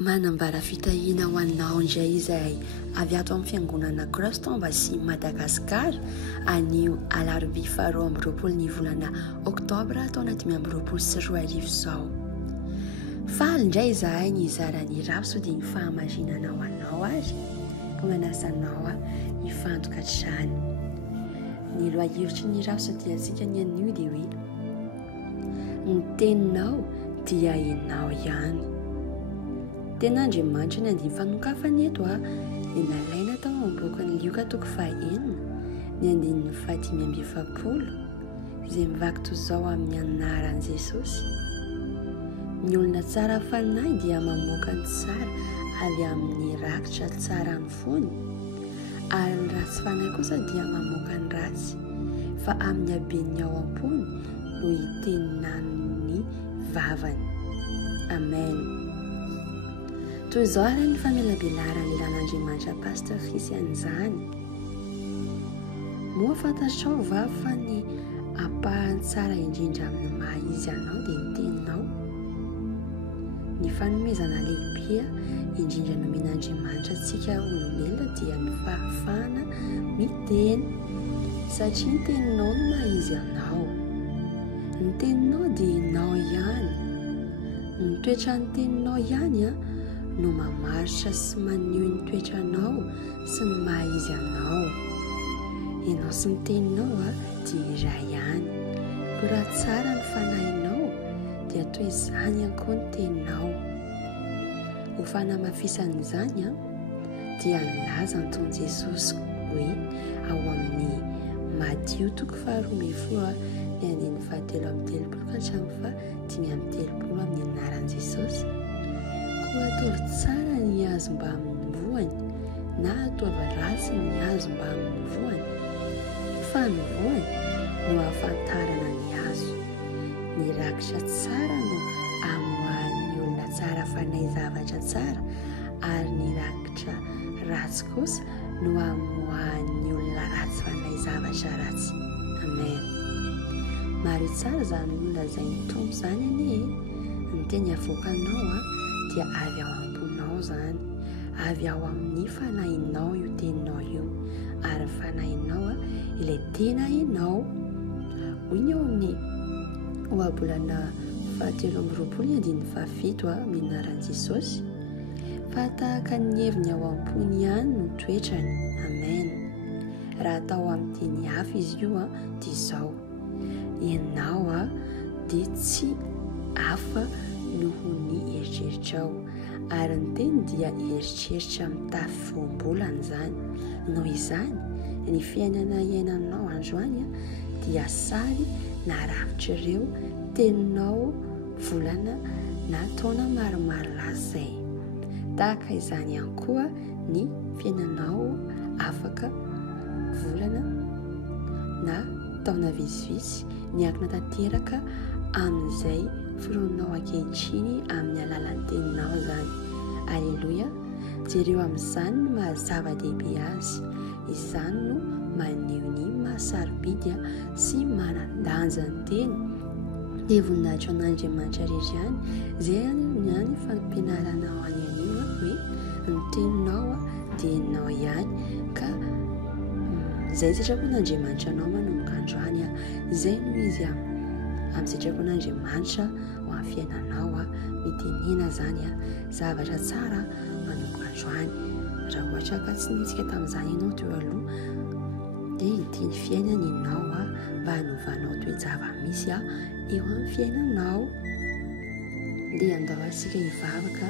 Manambara fitahiana ho anao indray izay avy ato amin'ny fiangonana Cross-Tombasy Madagasikara anio alarobia 2 ny volana oktobra taona 2024 izao. Faly indray izahay ny izarany rapsody ny fahamarinana ho anao ary ko manasanao hifantoka hatrany. Ny loahevitry ny rapsody antsika ny anio dia hoe ny teninao dia enao ihany. Ten'Andriamanitra ny andiny fanokafany eto ny nalaina tao amboakan'ny Lioka 4:9 ny andininy 5:7 izay mivaky toy izao amin'ny anaran'i Jesosy. Ny olona tsara fanahy dia mamoaka ny tsara avy amin'ny rakitra tsara ny fony, ary ny ratsy fanahy kosa dia mamoaka ny ratsy fa amin'ny haben'ny ao am-pony no hitenenany vavany. Amen. Toy izao ary ny famelabelaran'ny lelan'Andriamanitra Pastor Christian izany. Moa fantatrao va fa ny apahany tsara indrindra amin'ny maha izy anao dia ny teninao. Ny fanomezana lehibe indrindra nomen'Andriamanitra antsika olombelona dia ny fahafahana miteny, satria ny teninao no maha izy anao. Ny teninao dia enao ihany. Ny toetra ny teninao ihany no mamaritra sy maneho ny toetranao sy ny maha izy anao. Enao sy ny teninao dia iray ihany. Ko raha tsara ny fanahinao dia toy izany koa ny teninao. Ho fanamafisan'izany dia nilaza ny taon'i Jesosy hoe ao amin'ny Matthieu 4:12 ny andininy 7:13 ka hatramin'ny 5:13 amin'ny anaran'i Jesosy. Ataovy tsara ny azo mba amin'ny voany, na ataovy ratsy ny azo mba amin'ny voany, fa ny voany no ahafantarana ny azo. Ny rakitra tsara no amoahan'ny olona tsara fanahy zavatra tsara, ary ny rakitra ratsy kosa no amoahan'ny olona ratsy fanahy zavatra ratsy. Amen. Maro tsara izany olona izay mitombo izany ny teny avoakanao dia avy ao am-ponao izany, avy ao amin'ny fanahinao io teninao io, ary fanahinao ilay tena enao. Hoy ny eo amin'ny ohabolana 7:17 amin'ny anaran'i Jesosy, fa tahaka ny heviny ao am-pony ihany no toetrany. Amen. Raha atao amin'ny teny hafa izy io dia izao: enao dia tsy hafa noho ny eritreritrao, ary ny teny dia eritreritra mitafy voambolana izany. Noho izany ny fiainana iainanao androany dia sary na rafitra ireo teninao volana na taona maromaro lazay. Tahaka izany ihany koa ny fiainanao afaka volana na taona vitsivitsy niakina tanteraka amin'izay fironao ankehitriny amin'ny alalan'ny teninao izany. Aleloia. Jereo amin'izany no mahazava-dehibe azy. Izany no maneho ny mahasarobidy sy manan-danja ny teny. Dia voninahitra an'Andriamanitra rehetra ihany izay ny fampianarana ao any anio hoe ny teninao dia enao ihany, ka izay sitrapon'Andriamanitra anao manomboka androany. Izay no izy amin'ny sitrapon'Andriamanitra ho amin'ny fiainanao mitenena izany zavatra tsara manomboka androany. Raha ohatra ka tsy nitsika tamin'izany ianao teo aloha dia hiteny fiainana ianao mba hanovanao toe-java-misy eo amin'ny fiainanao. Dia andao antsika hivavaka